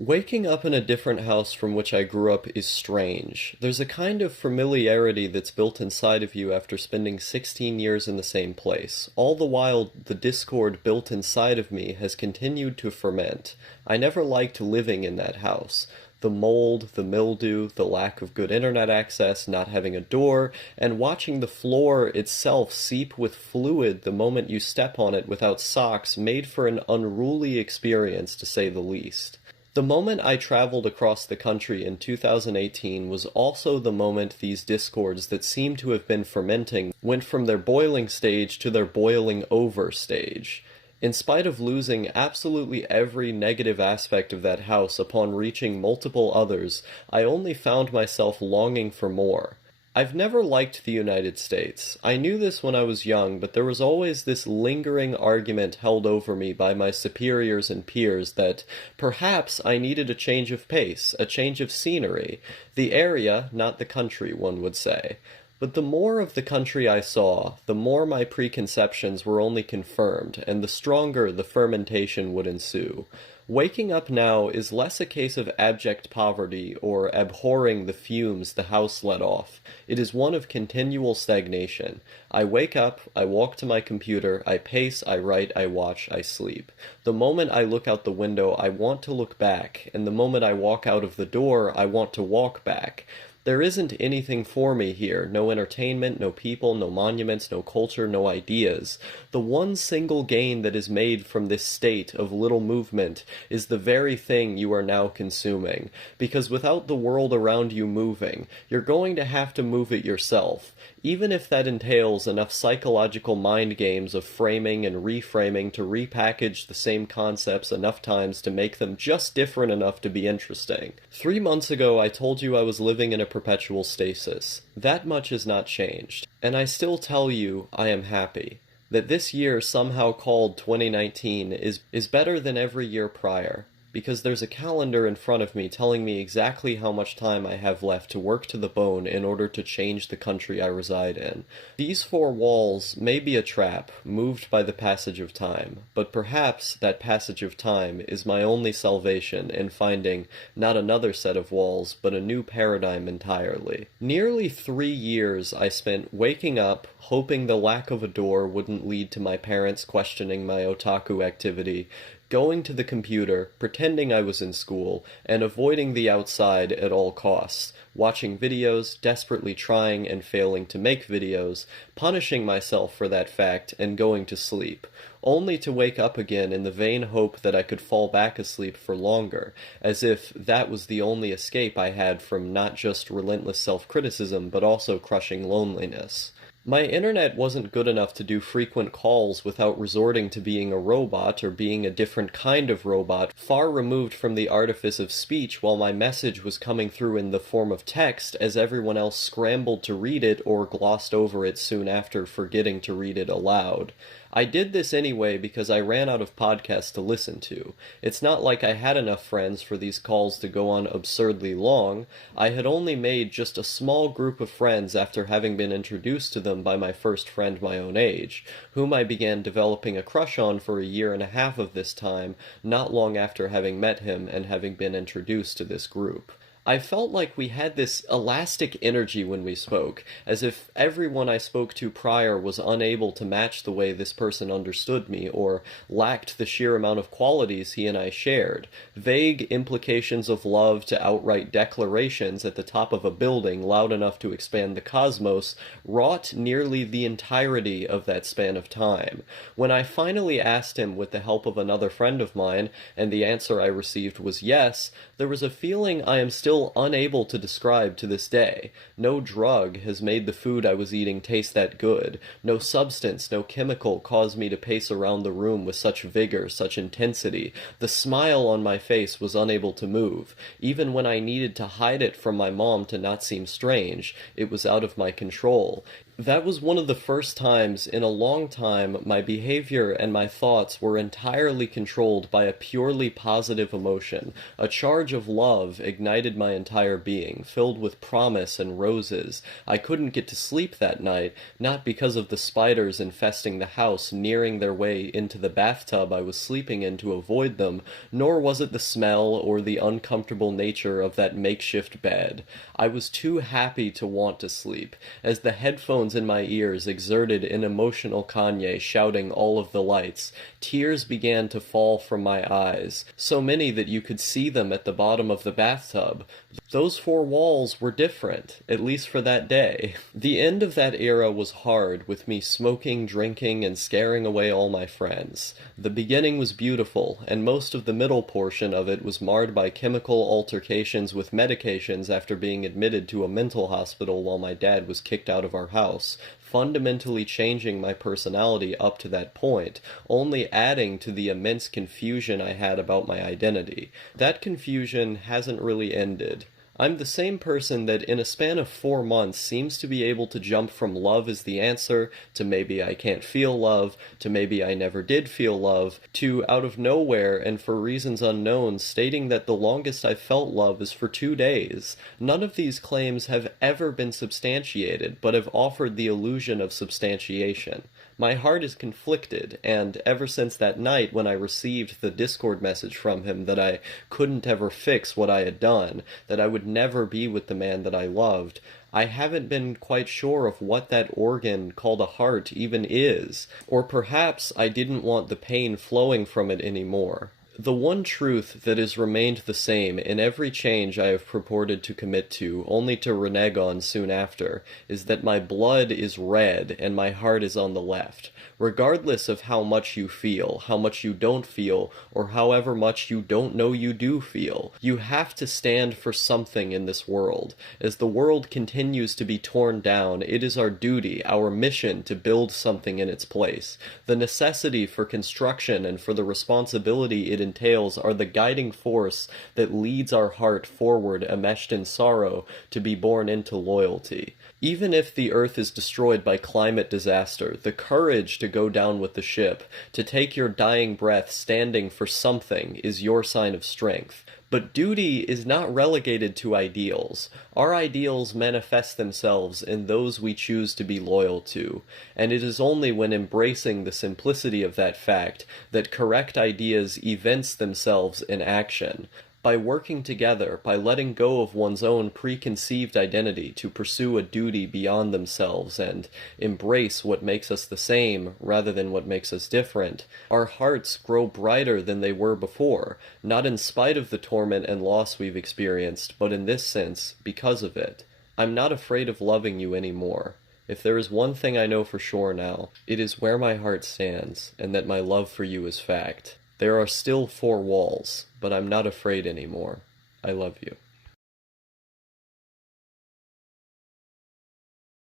Waking up in a different house from which I grew up is strange. There's a kind of familiarity that's built inside of you after spending 16 years in the same place. All the while, the discord built inside of me has continued to ferment. I never liked living in that house. The mold, the mildew, the lack of good internet access, not having a door, and watching the floor itself seep with fluid the moment you step on it without socks made for an unruly experience, to say the least. The moment I traveled across the country in 2018 was also the moment these discords that seem to have been fermenting went from their boiling stage to their boiling over stage. In spite of losing absolutely every negative aspect of that house upon reaching multiple others, I only found myself longing for more. I've never liked the United States. I knew this when I was young, but there was always this lingering argument held over me by my superiors and peers that perhaps I needed a change of pace, a change of scenery. The area, not the country, one would say. But the more of the country I saw, the more my preconceptions were only confirmed, and the stronger the fermentation would ensue. Waking up now is less a case of abject poverty or abhorring the fumes the house let off. It is one of continual stagnation. I wake up, I walk to my computer, I pace, I write, I watch, I sleep. The moment I look out the window, I want to look back, and the moment I walk out of the door, I want to walk back. There isn't anything for me here, no entertainment, no people, no monuments, no culture, no ideas. The one single gain that is made from this state of little movement is the very thing you are now consuming, because without the world around you moving, you're going to have to move it yourself, even if that entails enough psychological mind games of framing and reframing to repackage the same concepts enough times to make them just different enough to be interesting. 3 months ago, I told you I was living in a perpetual stasis. That much has not changed, and I still tell you I am happy. That this year, somehow called 2019, is better than every year prior, because there's a calendar in front of me telling me exactly how much time I have left to work to the bone in order to change the country I reside in. These four walls may be a trap, moved by the passage of time, but perhaps that passage of time is my only salvation in finding not another set of walls, but a new paradigm entirely. Nearly 3 years I spent waking up, hoping the lack of a door wouldn't lead to my parents questioning my otaku activity, going to the computer, pretending I was in school, and avoiding the outside at all costs, watching videos, desperately trying and failing to make videos, punishing myself for that fact, and going to sleep, only to wake up again in the vain hope that I could fall back asleep for longer, as if that was the only escape I had from not just relentless self-criticism, but also crushing loneliness. My internet wasn't good enough to do frequent calls without resorting to being a robot or being a different kind of robot, far removed from the artifice of speech while my message was coming through in the form of text as everyone else scrambled to read it or glossed over it soon after forgetting to read it aloud. I did this anyway because I ran out of podcasts to listen to. It's not like I had enough friends for these calls to go on absurdly long. I had only made just a small group of friends after having been introduced to them by my first friend my own age, whom I began developing a crush on for a year and a half of this time, not long after having met him and having been introduced to this group. I felt like we had this elastic energy when we spoke, as if everyone I spoke to prior was unable to match the way this person understood me, or lacked the sheer amount of qualities he and I shared. Vague implications of love to outright declarations at the top of a building loud enough to expand the cosmos wrought nearly the entirety of that span of time. When I finally asked him with the help of another friend of mine, and the answer I received was yes, there was a feeling I am still unable to describe to this day. No drug has made the food I was eating taste that good. No substance, no chemical caused me to pace around the room with such vigor, such intensity. The smile on my face was unable to move. Even when I needed to hide it from my mom to not seem strange, it was out of my control. That was one of the first times in a long time my behavior and my thoughts were entirely controlled by a purely positive emotion. A charge of love ignited my entire being, filled with promise and roses. I couldn't get to sleep that night, not because of the spiders infesting the house, nearing their way into the bathtub I was sleeping in to avoid them, nor was it the smell or the uncomfortable nature of that makeshift bed. I was too happy to want to sleep, as the headphones in my ears exerted an emotional Kanye shouting all of the lights. Tears began to fall from my eyes, so many that you could see them at the bottom of the bathtub. Those four walls were different, at least for that day. The end of that era was hard, with me smoking, drinking, and scaring away all my friends. The beginning was beautiful, and most of the middle portion of it was marred by chemical altercations with medications after being admitted to a mental hospital while my dad was kicked out of our house, fundamentally changing my personality up to that point, only adding to the immense confusion I had about my identity. That confusion hasn't really ended. I'm the same person that in a span of 4 months seems to be able to jump from love is the answer, to maybe I can't feel love, to maybe I never did feel love, to out of nowhere and for reasons unknown stating that the longest I've felt love is for 2 days. None of these claims have ever been substantiated, but have offered the illusion of substantiation. My heart is conflicted, and ever since that night when I received the Discord message from him that I couldn't ever fix what I had done, that I would never be with the man that I loved, I haven't been quite sure of what that organ called a heart even is, or perhaps I didn't want the pain flowing from it anymore. The one truth that has remained the same in every change I have purported to commit to, only to renege on soon after, is that my blood is red and my heart is on the left. Regardless of how much you feel, how much you don't feel, or however much you don't know you do feel, you have to stand for something in this world. As the world continues to be torn down, it is our duty, our mission to build something in its place. The necessity for construction and for the responsibility it entails are the guiding force that leads our heart forward enmeshed in sorrow to be born into loyalty. Even if the earth is destroyed by climate disaster, the courage to go down with the ship, to take your dying breath standing for something, is your sign of strength. But duty is not relegated to ideals. Our ideals manifest themselves in those we choose to be loyal to, and it is only when embracing the simplicity of that fact that correct ideas evince themselves in action. By working together, by letting go of one's own preconceived identity to pursue a duty beyond themselves and embrace what makes us the same rather than what makes us different, our hearts grow brighter than they were before, not in spite of the torment and loss we've experienced, but in this sense, because of it. I'm not afraid of loving you anymore. If there is one thing I know for sure now, it is where my heart stands, and that my love for you is fact. There are still four walls, but I'm not afraid anymore. I love you.